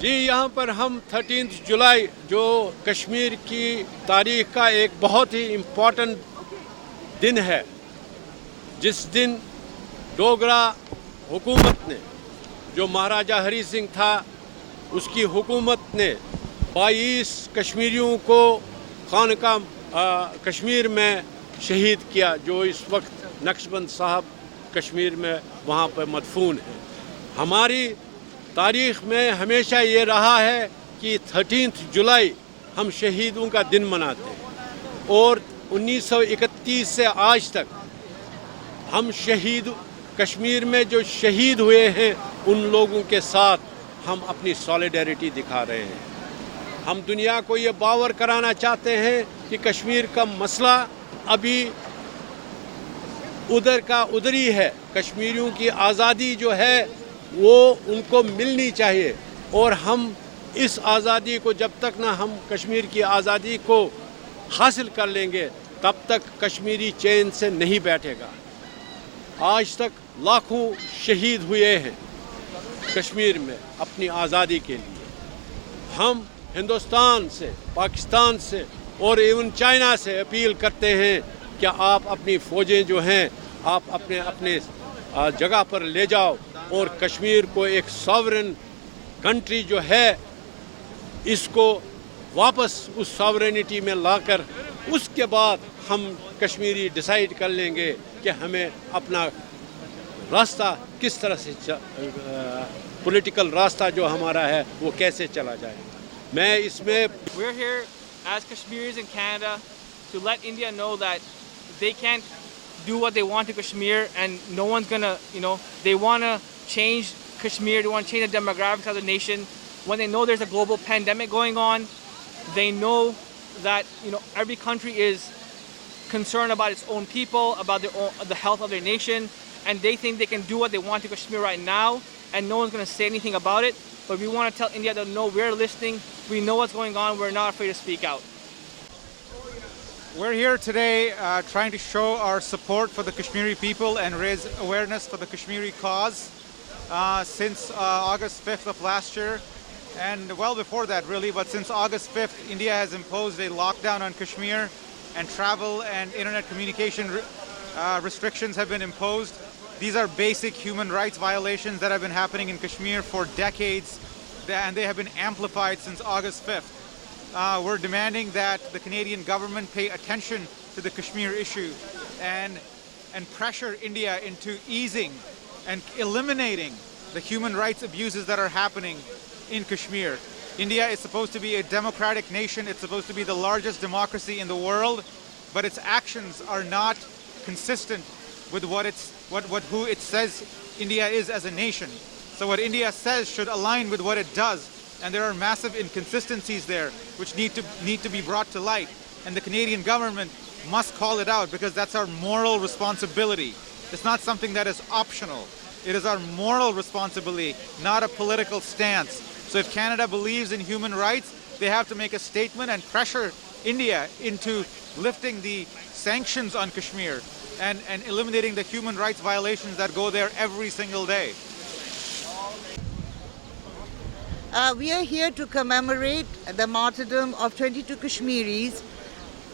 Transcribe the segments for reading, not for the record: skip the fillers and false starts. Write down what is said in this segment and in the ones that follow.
جی یہاں پر ہم 13 جولائی جو کشمیر کی تاریخ کا ایک بہت ہی امپورٹنٹ دن ہے، جس دن ڈوگرا حکومت نے، جو مہاراجہ ہری سنگھ تھا، اس کی حکومت نے 22 کشمیریوں کو خانقاہ کشمیر میں شہید کیا، جو اس وقت نقش بند صاحب کشمیر میں وہاں پہ مدفون ہیں۔ ہماری تاریخ میں ہمیشہ یہ رہا ہے کہ 13 جولائی ہم شہیدوں کا دن مناتے ہیں، اور 1931 سے آج تک ہم کشمیر میں جو شہید ہوئے ہیں ان لوگوں کے ساتھ ہم اپنی سالیڈیرٹی دکھا رہے ہیں۔ ہم دنیا کو یہ باور کرانا چاہتے ہیں کہ کشمیر کا مسئلہ ابھی ادھر کا ادھر ہی ہے، کشمیریوں کی آزادی جو ہے وہ ان کو ملنی چاہیے، اور ہم اس آزادی کو جب تک نہ ہم کشمیر کی آزادی کو حاصل کر لیں گے تب تک کشمیری چین سے نہیں بیٹھے گا۔ آج تک لاکھوں شہید ہوئے ہیں کشمیر میں اپنی آزادی کے لیے۔ ہم ہندوستان سے، پاکستان سے اور ایون چائنا سے اپیل کرتے ہیں کہ آپ اپنی فوجیں جو ہیں آپ اپنے جگہ پر لے جاؤ، اور کشمیر کو ایک ساورن کنٹری جو ہے اس کو واپس اس ساورینٹی میں لا کر اس کے بعد ہم کشمیری ڈیسائیڈ کر لیں گے کہ ہمیں اپنا راستہ کس طرح سے پولیٹیکل راستہ جو ہمارا ہے وہ کیسے چلا جائے گا۔ میں اس میں We're here as Kashmiris in Canada to let India know that they can't do what they want to Kashmir, and no one's gonna, they want to change Kashmir, they want to change the demographics of the nation. When they know there's a global pandemic going on, they know that, every country is concerned about its own people, about the health of their nation, and they think they can do what they want to Kashmir right now, and no one's going to say anything about it. But we want to tell India that no, we're listening, we know what's going on, we're not afraid to speak out. We're here today trying to show our support for the Kashmiri people and raise awareness for the Kashmiri cause. Since August 5th of last year, and well before that really, but since August 5th, India has imposed a lockdown on Kashmir, and travel and internet communication restrictions have been imposed. These are basic human rights violations that have been happening in Kashmir for decades, and they have been amplified since August 5th. We're demanding that the Canadian government pay attention to the Kashmir issue and pressure India into easing and eliminating the human rights abuses that are happening in Kashmir. India is supposed to be a democratic nation. It's supposed to be the largest democracy in the world, but its actions are not consistent with who it says India is as a nation. So what India says should align with what it does, and there are massive inconsistencies there which need to be brought to light, and the Canadian government must call it out, because that's our moral responsibility. It's not something that is optional. It is our moral responsibility, not a political stance. So if Canada believes in human rights, they have to make a statement and pressure India into lifting the sanctions on Kashmir and eliminating the human rights violations that go there every single day. We are here to commemorate the martyrdom of 22 Kashmiris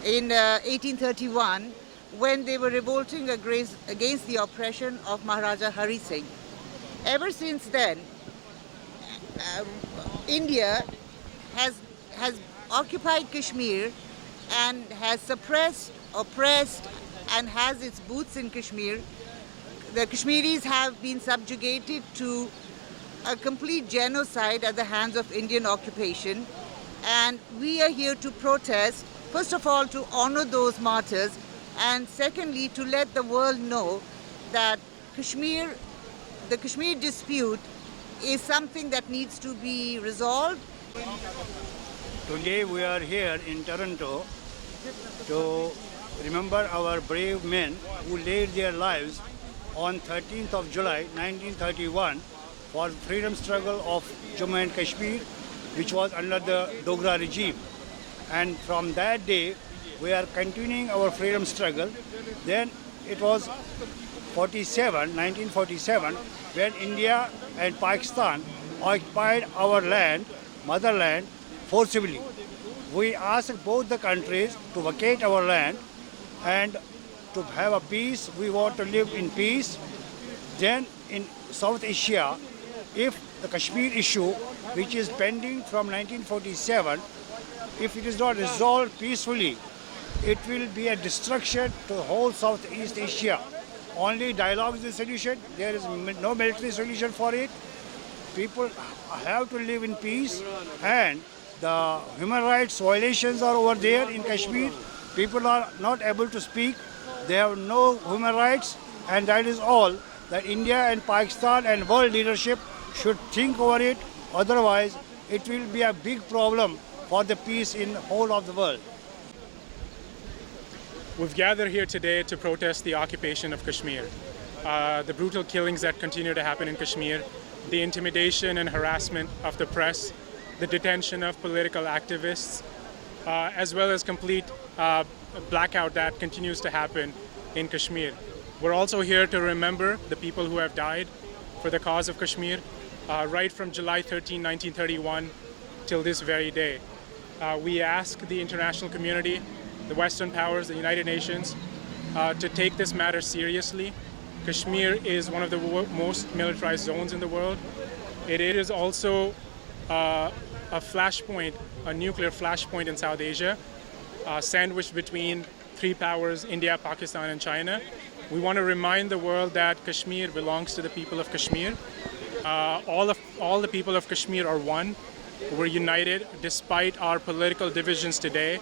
in 1831, when they were revolting against the oppression of Maharaja Hari Singh. Ever since then, India has occupied Kashmir and has suppressed, oppressed, and has its boots in Kashmir. The Kashmiris have been subjugated to a complete genocide at the hands of Indian occupation, and we are here to protest, first of all to honor those martyrs, and secondly to let the world know that the Kashmir dispute is something that needs to be resolved. Today we are here in Toronto to remember our brave men who laid their lives on 13th of July 1931 for freedom struggle of Jammu and Kashmir, which was under the Dogra regime. And from that day we are continuing our freedom struggle. Then it was 1947, when India and Pakistan occupied our land, motherland, forcibly. We ask both the countries to vacate our land and to have a peace. We want to live in peace. Then in South Asia, if the Kashmir issue, which is pending from 1947, if it is not resolved peacefully, it will be a destruction to the whole Southeast Asia. Only dialogue is the solution. There is no military solution for it. People have to live in peace, and the human rights violations are over there in Kashmir. People are not able to speak. They have no human rights, and that is all that India and Pakistan and world leadership should think over it. Otherwise, it will be a big problem for the peace in the whole of the world. We've gathered here today to protest the occupation of Kashmir, the brutal killings that continue to happen in Kashmir, the intimidation and harassment of the press, the detention of political activists, as well as complete blackout that continues to happen in Kashmir. We're also here to remember the people who have died for the cause of Kashmir, right from July 13, 1931 till this very day. We ask the international community, the Western powers, the United Nations, to take this matter seriously. Kashmir is one of the most militarized zones in the world. It is also a flashpoint, a nuclear flashpoint in South Asia, sandwiched between three powers, India, Pakistan, and China. We want to remind the world that Kashmir belongs to the people of Kashmir. All the people of Kashmir are one. We're united despite our political divisions today.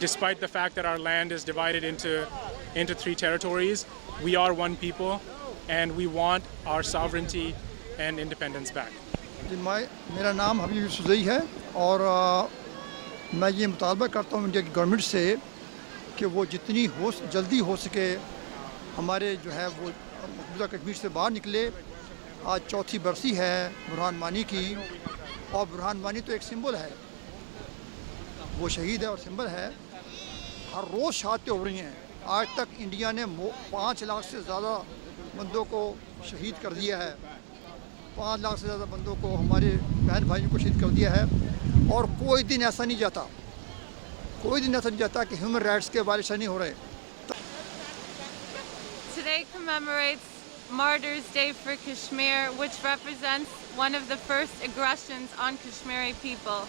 Despite the fact that our land is divided into three territories, we are one people, and we want our sovereignty and independence back. मेरा नाम हबीब यूसुफ़ज़ई है और मैं ये मुतालबा करता हूँ India की गवर्नमेंट से कि वो जितनी जल्दी हो सके हमारे जो है वो मकबूजा कश्मीर से बाहर निकले। आज चौथी बरसी है बुरहान वानी की, और बुरहान वानी तो एक सिंबल है, वो शहीद है और सिंबल है। हर रोज़ शहादतें हो रही हैं। आज तक इंडिया ने 5 लाख से ज़्यादा बंदों को शहीद कर दिया है। 5 लाख से ज़्यादा बंदों को, हमारे बहन भाइयों को शहीद कर दिया है, और कोई दिन ऐसा नहीं जाता कि ह्यूमन राइट्स के वायलेशन नहीं हो रहे। Today commemorates Martyrs' Day for Kashmir, which represents one of the first aggressions on Kashmiri people.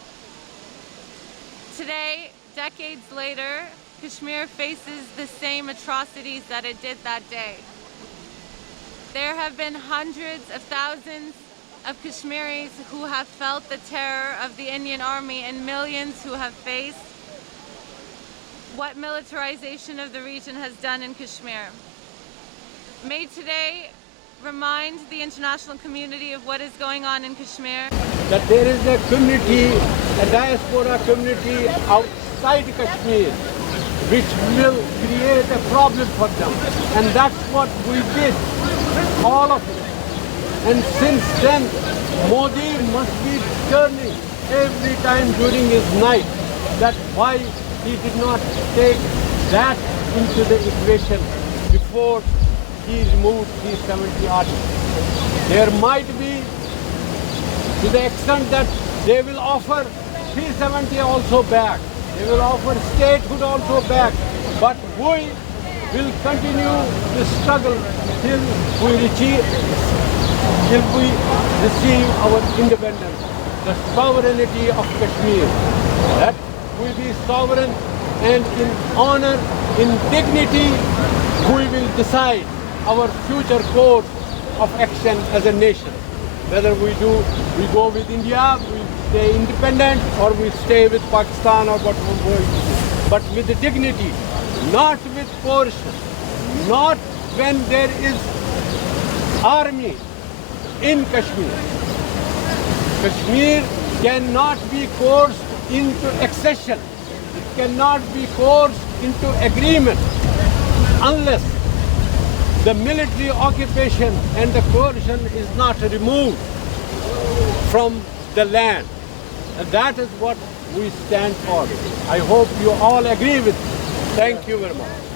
Today, decades later, Kashmir faces the same atrocities that it did that day. There have been hundreds of thousands of Kashmiris who have felt the terror of the Indian Army, and millions who have faced what militarization of the region has done in Kashmir. May today remind the international community of what is going on in Kashmir. That there is a community, a diaspora community outside Kashmir, which will create a problem for them. And that's what we did, all of it. And since then, Modi must be turning every time during his night. That's why he did not take that into the equation before he removed these 70 articles. There might be, to the extent that they will offer 370 also back. They will offer statehood also back. But we will continue to struggle till we receive our independence, the sovereignty of Kashmir. That we be sovereign, and in honor, in dignity, we will decide our future course of action as a nation. Whether we go with India, we stay independent, or we stay with Pakistan, or what we're going to do. But with dignity, not with coercion, not when there is army in Kashmir. Kashmir cannot be coerced into accession. It cannot be coerced into agreement unless the military occupation and the coercion is not removed from the land. And that is what we stand for. I hope you all agree with me. Thank you very much.